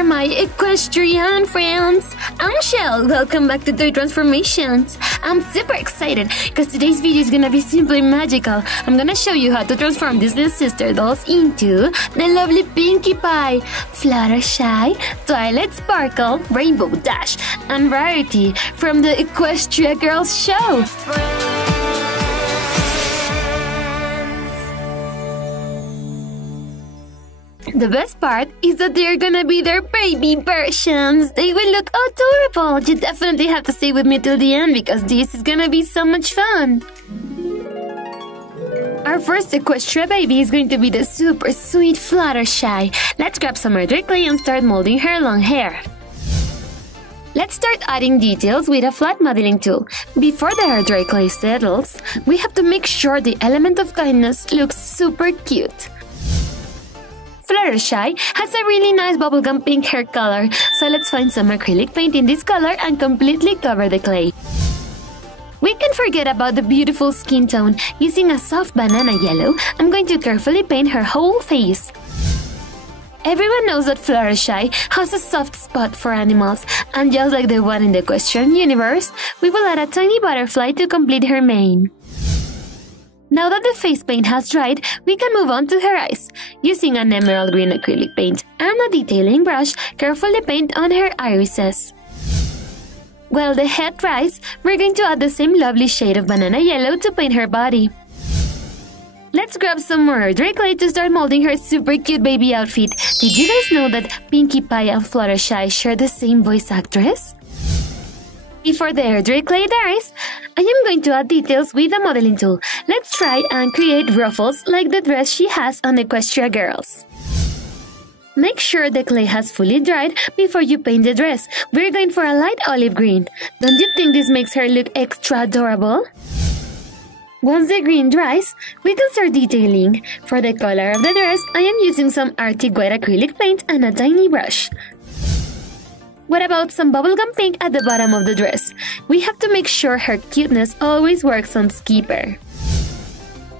there, my equestrian friends! I'm Shell, welcome back to Toy Transformations! I'm super excited because today's video is gonna be simply magical. I'm gonna show you how to transform these LIL Sister dolls into the lovely Pinkie Pie, Fluttershy, Twilight Sparkle, Rainbow, Dash, and Rarity from the EQUESTRIA Girls show! The best part is that they're gonna be their baby versions. They will look adorable. You definitely have to stay with me till the end because this is gonna be so much fun. Our first Equestria baby is going to be the super sweet Fluttershy. Let's grab some red clay and start molding her long hair. Let's start adding details with a flat modeling tool. Before the hair dry clay settles, we have to make sure the element of kindness looks super cute. Fluttershy has a really nice bubblegum pink hair color, so let's find some acrylic paint in this color and completely cover the clay. We can forget about the beautiful skin tone. Using a soft banana yellow, I'm going to carefully paint her whole face. Everyone knows that Fluttershy has a soft spot for animals, and just like the one in the Equestrian universe, we will add a tiny butterfly to complete her mane. Now that the face paint has dried, we can move on to her eyes. Using an emerald green acrylic paint and a detailing brush, carefully paint on her irises. While the head dries, we're going to add the same lovely shade of banana yellow to paint her body. Let's grab some more dry clay to start molding her super cute baby outfit. Did you guys know that Pinkie Pie and Fluttershy share the same voice actress? Before the hair dry clay dries, I am going to add details with a modeling tool. Let's try and create ruffles like the dress she has on EQUESTRIA Girls. Make sure the clay has fully dried before you paint the dress. We're going for a light olive green. Don't you think this makes her look extra adorable? Once the green dries, we can start detailing. For the color of the dress, I am using some Arctic white acrylic paint and a tiny brush. What about some bubblegum pink at the bottom of the dress? We have to make sure her cuteness always works on Skipper.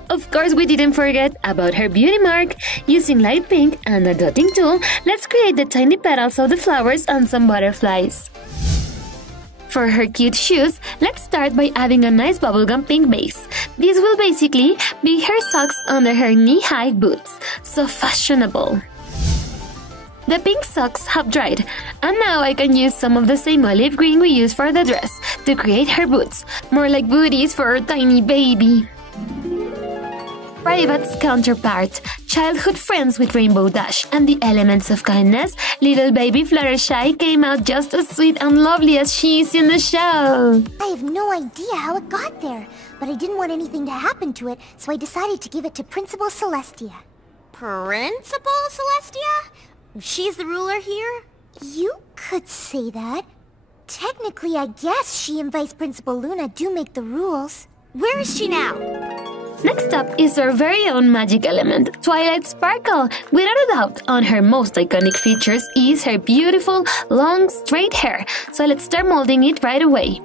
Of course, we didn't forget about her beauty mark. Using light pink and a dotting tool, let's create the tiny petals of the flowers and some butterflies. For her cute shoes, let's start by adding a nice bubblegum pink base. This will basically be her socks under her knee-high boots. So fashionable! The pink socks have dried, and now I can use some of the same olive green we used for the dress to create her boots, more like booties for her tiny baby. Private's counterpart, childhood friends with Rainbow Dash and the elements of kindness, little baby Fluttershy came out just as sweet and lovely as she is in the show. I have no idea how it got there, but I didn't want anything to happen to it, so I decided to give it to Principal Celestia. Principal Celestia? She's the ruler here? You could say that. Technically, I guess she and Vice Principal Luna do make the rules. Where is she now? Next up is our very own magic element, Twilight Sparkle. Without a doubt, on her most iconic features is her beautiful, long, straight hair. So let's start molding it right away.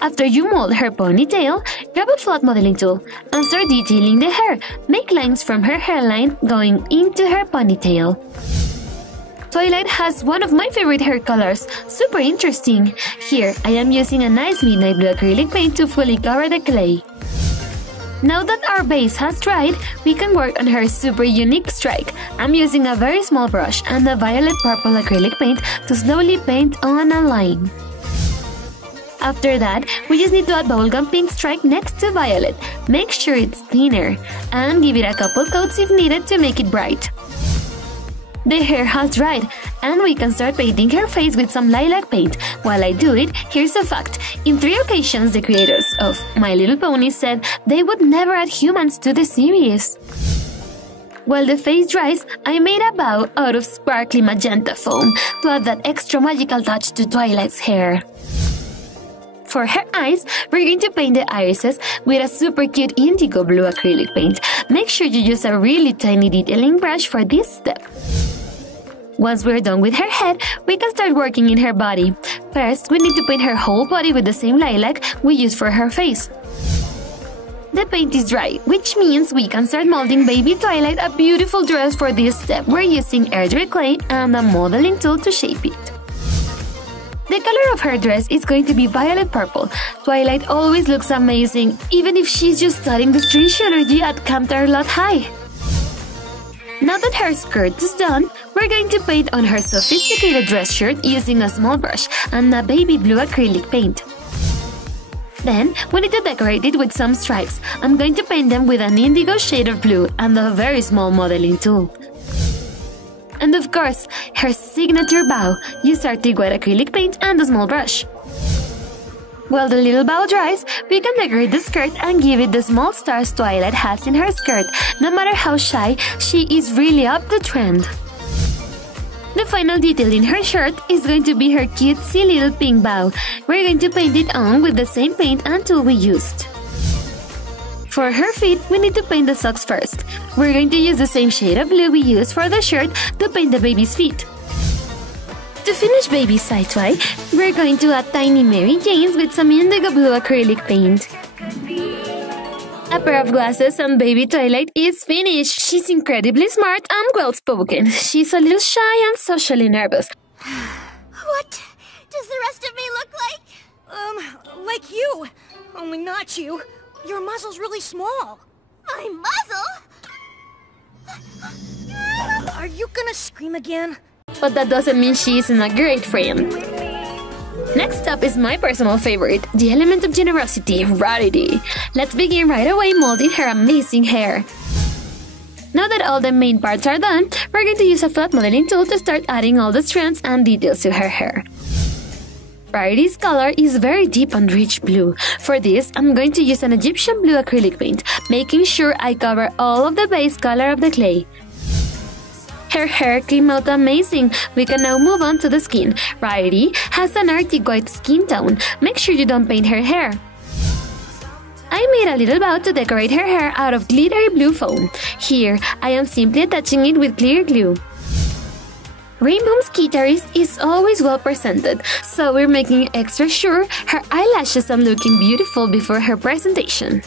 After you mold her ponytail, grab a flat modeling tool and start detailing the hair. Make lines from her hairline going into her ponytail. Twilight has one of my favorite hair colors, super interesting. Here, I am using a nice midnight blue acrylic paint to fully cover the clay. Now that our base has dried, we can work on her super unique strike. I'm using a very small brush and a violet-purple acrylic paint to slowly paint on a line. After that, we just need to add bubblegum pink strike next to violet. Make sure it's thinner, and give it a couple coats if needed to make it bright. The hair has dried, and we can start painting her face with some lilac paint. While I do it, here's a fact. In 3 occasions, the creators of My Little Pony said they would never add humans to the series. While the face dries, I made a bow out of sparkly magenta foam to add that extra magical touch to Twilight's hair. For her eyes, we're going to paint the irises with a super cute indigo blue acrylic paint. Make sure you use a really tiny detailing brush for this step. Once we're done with her head, we can start working in her body. First, we need to paint her whole body with the same lilac we used for her face. The paint is dry, which means we can start molding baby Twilight a beautiful dress. For this step, we're using air dry clay and a modeling tool to shape it. The color of her dress is going to be violet purple. Twilight always looks amazing, even if she's just studying the strange energy at Untitled High. Now that her skirt is done, we're going to paint on her sophisticated dress shirt using a small brush and a baby blue acrylic paint. Then, we need to decorate it with some stripes. I'm going to paint them with an indigo shade of blue and a very small modeling tool. And of course, her signature bow. Use Arctic white acrylic paint and a small brush. While the little bow dries, we can decorate the skirt and give it the small stars Twilight has in her skirt. No matter how shy, she is really up the trend. The final detail in her shirt is going to be her cutesy little pink bow. We're going to paint it on with the same paint and tool we used. For her feet, we need to paint the socks first. We're going to use the same shade of blue we used for the shirt to paint the baby's feet. To finish baby's side Y, we're going to add tiny Mary Janes with some indigo blue acrylic paint. A pair of glasses and baby Twilight is finished. She's incredibly smart and well-spoken. She's a little shy and socially nervous. What does the rest of me look like? Like you. Only not you. Your muzzle's really small. My muzzle? Are you gonna scream again? But that doesn't mean she isn't a great friend. Next up is my personal favorite, the element of generosity, Rarity. Let's begin right away molding her amazing hair. Now that all the main parts are done, we're going to use a flat modeling tool to start adding all the strands and details to her hair. Rarity's color is very deep and rich blue. For this, I'm going to use an Egyptian blue acrylic paint, making sure I cover all of the base color of the clay. Her hair came out amazing. We can now move on to the skin. Rarity has an Arctic white skin tone. Make sure you don't paint her hair. I made a little bow to decorate her hair out of glittery blue foam. Here, I am simply attaching it with clear glue. Rainbow's guitarist is always well presented, so we're making extra sure her eyelashes are looking beautiful before her presentation.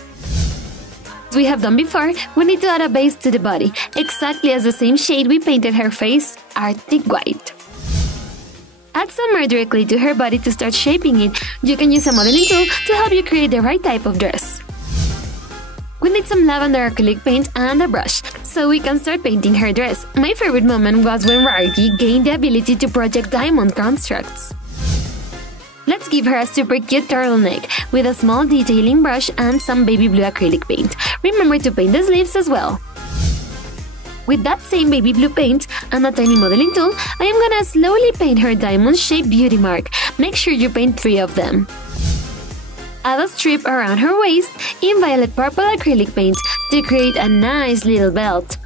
As we have done before, we need to add a base to the body, exactly as the same shade we painted her face, Arctic white. Add some more directly to her body to start shaping it. You can use a modeling tool to help you create the right type of dress. We need some lavender acrylic paint and a brush, so we can start painting her dress. My favorite moment was when Rarity gained the ability to project diamond constructs. Let's give her a super cute turtleneck with a small detailing brush and some baby blue acrylic paint. Remember to paint the sleeves as well. With that same baby blue paint and a tiny modeling tool, I am gonna slowly paint her diamond-shaped beauty mark. Make sure you paint 3 of them. Add a strip around her waist in violet purple acrylic paint to create a nice little belt.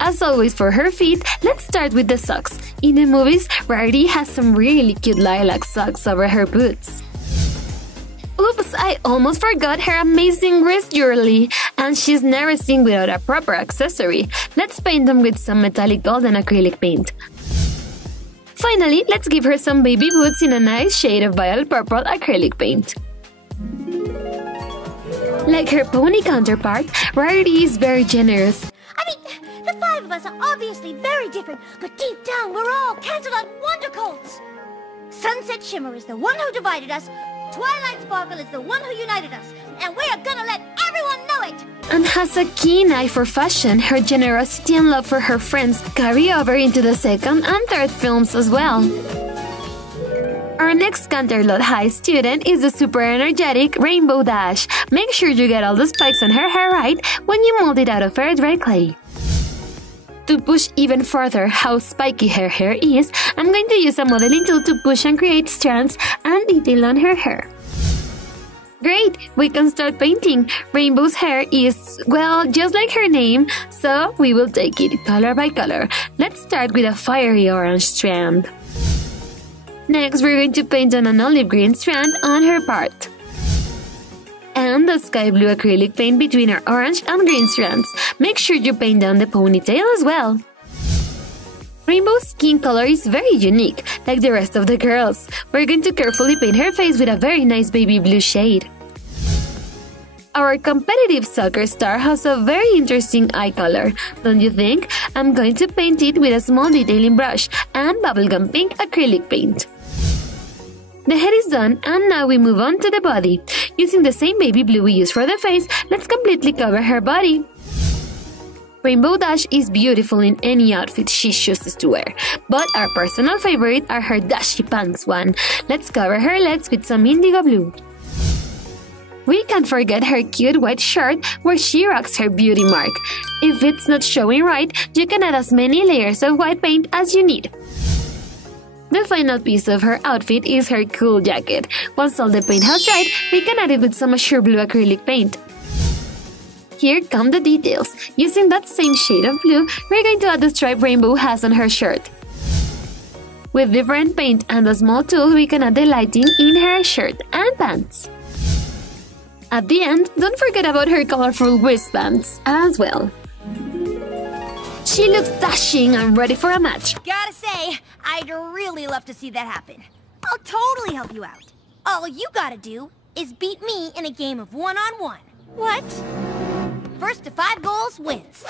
As always for her feet, let's start with the socks. In the movies, Rarity has some really cute lilac socks over her boots. Oops, I almost forgot her amazing wrist jewelry, and she's never seen without a proper accessory. Let's paint them with some metallic golden acrylic paint. Finally, let's give her some baby boots in a nice shade of violet purple acrylic paint. Like her pony counterpart, Rarity is very generous. The 5 of us are obviously very different, but deep down we're all Canterlot Wondercolts! Sunset Shimmer is the one who divided us, Twilight Sparkle is the one who united us, and we're gonna let everyone know it! And has a keen eye for fashion, her generosity and love for her friends carry over into the second and third films as well. Our next Canterlot High student is the super energetic Rainbow Dash. Make sure you get all the spikes on her hair right when you mold it out of air dry clay. To push even further how spiky her hair is, I'm going to use a modeling tool to push and create strands and detail on her hair. Great! We can start painting. Rainbow's hair is, well, just like her name, so we will take it color by color. Let's start with a fiery orange strand. Next, we're going to paint on an olive green strand on her part. And the sky blue acrylic paint between our orange and green strands. Make sure you paint down the ponytail as well. Rainbow's skin color is very unique, like the rest of the girls. We're going to carefully paint her face with a very nice baby blue shade. Our competitive soccer star has a very interesting eye color, don't you think? I'm going to paint it with a small detailing brush and bubblegum pink acrylic paint. The head is done, and now we move on to the body. Using the same baby blue we used for the face, let's completely cover her body. Rainbow Dash is beautiful in any outfit she chooses to wear, but our personal favorite are her dashy pants one. Let's cover her legs with some indigo blue. We can't forget her cute white shirt where she rocks her beauty mark. If it's not showing right, you can add as many layers of white paint as you need. The final piece of her outfit is her cool jacket. Once all the paint has dried, we can add it with some azure blue acrylic paint. Here come the details. Using that same shade of blue, we're going to add the stripe Rainbow has on her shirt. With different paint and a small tool, we can add the lighting in her shirt and pants. At the end, don't forget about her colorful wristbands as well. She looks dashing and ready for a match. Gotta say, I'd really love to see that happen. I'll totally help you out. All you gotta do is beat me in a game of one-on-one. What? First to 5 goals wins.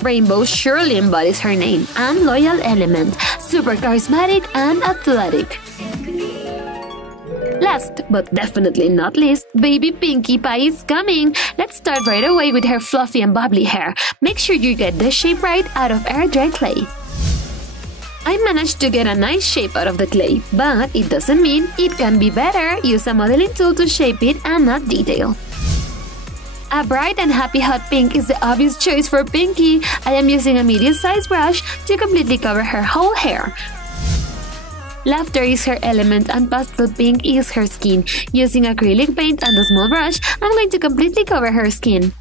Rainbow surely embodies her name and loyal element, super charismatic and athletic. Last but definitely not least, baby Pinkie Pie is coming. Let's start right away with her fluffy and bubbly hair. Make sure you get the shape right out of air dry clay. I managed to get a nice shape out of the clay, but it doesn't mean it can be better. Use a modeling tool to shape it and add detail. A bright and happy hot pink is the obvious choice for Pinkie. I am using a medium-sized brush to completely cover her whole hair. Laughter is her element and pastel pink is her skin. Using acrylic paint and a small brush, I'm going to completely cover her skin.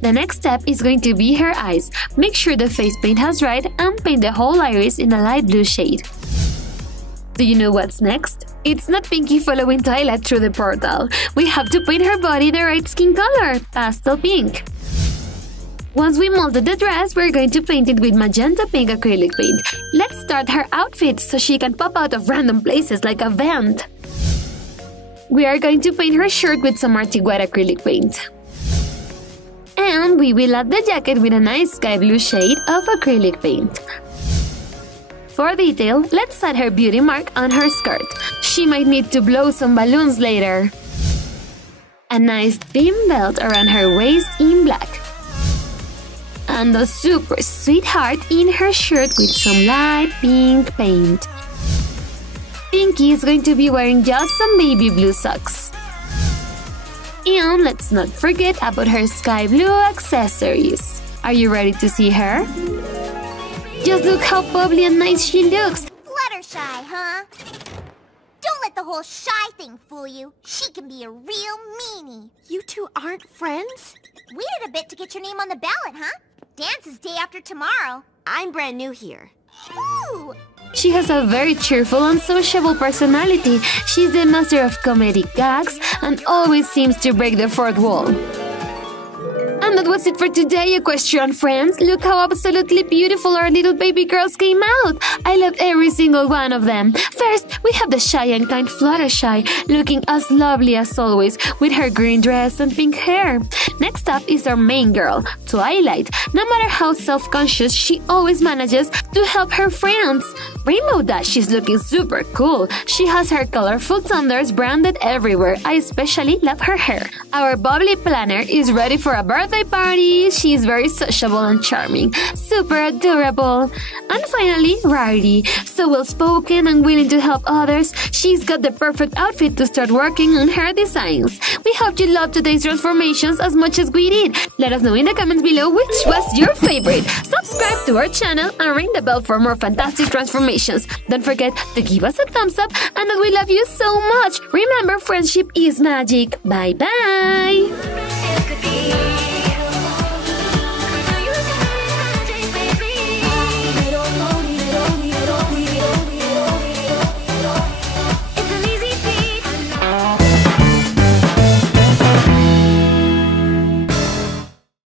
The next step is going to be her eyes. Make sure the face paint has dried and paint the whole iris in a light blue shade. Do you know what's next? It's not Pinkie following Twilight through the portal. We have to paint her body the right skin color, pastel pink. Once we molded the dress, we're going to paint it with magenta pink acrylic paint. Let's start her outfit so she can pop out of random places like a vent. We are going to paint her shirt with some Arctic white acrylic paint. And we will add the jacket with a nice sky blue shade of acrylic paint. For detail, let's add her beauty mark on her skirt. She might need to blow some balloons later. A nice thin belt around her waist in black. And a super sweet heart in her shirt with some light pink paint. Pinkie is going to be wearing just some baby blue socks. And let's not forget about her sky blue accessories. Are you ready to see her? Just look how bubbly and nice she looks! Fluttershy, huh? Don't let the whole shy thing fool you. She can be a real meanie. You two aren't friends? Waited a bit to get your name on the ballot, huh? Dance is day after tomorrow. I'm brand new here. Ooh! She has a very cheerful and sociable personality. She's the master of comedic gags and always seems to break the fourth wall. And that was it for today, equestrian friends. Look how absolutely beautiful our little baby girls came out. I love every single one of them. First, we have the shy and kind Fluttershy, looking as lovely as always, with her green dress and pink hair. Next up is our main girl, Twilight. No matter how self-conscious, she always manages to help her friends. Rainbow Dash is looking super cool. She has her colorful thunders branded everywhere. I especially love her hair. Our bubbly planner is ready for a birthday party. She is very sociable and charming, super adorable. And finally, Rarity, so well-spoken and willing to help others. She's got the perfect outfit to start working on her designs. We hope you loved today's transformations as much as we did. Let us know in the comments below which was your favorite. Subscribe to our channel and ring the bell for more fantastic transformations. Don't forget to give us a thumbs up and that we love you so much. Remember, friendship is magic. Bye-bye!